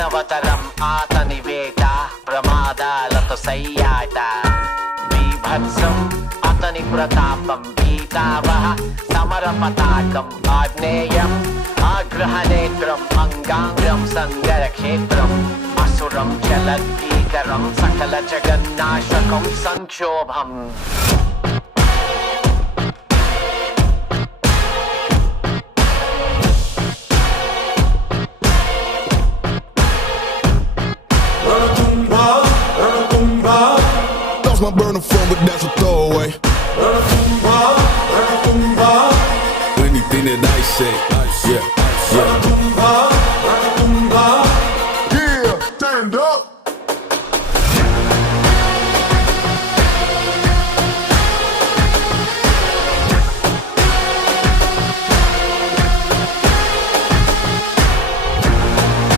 दानवतरम् आतनिवेद प्रमादालतो सय्यात बीभत्सम् अतनि प्रतापम् भीतावः समरपताकम् आग्नेयम् आग्रहनेत्रम् अङ्गाङ्गम् सङ्गरक्षेत्रम् असुरं जलद्भीकरं सकलजगन्नाशकं संक्षोभम् Lost my burner phone, but that's a throwaway.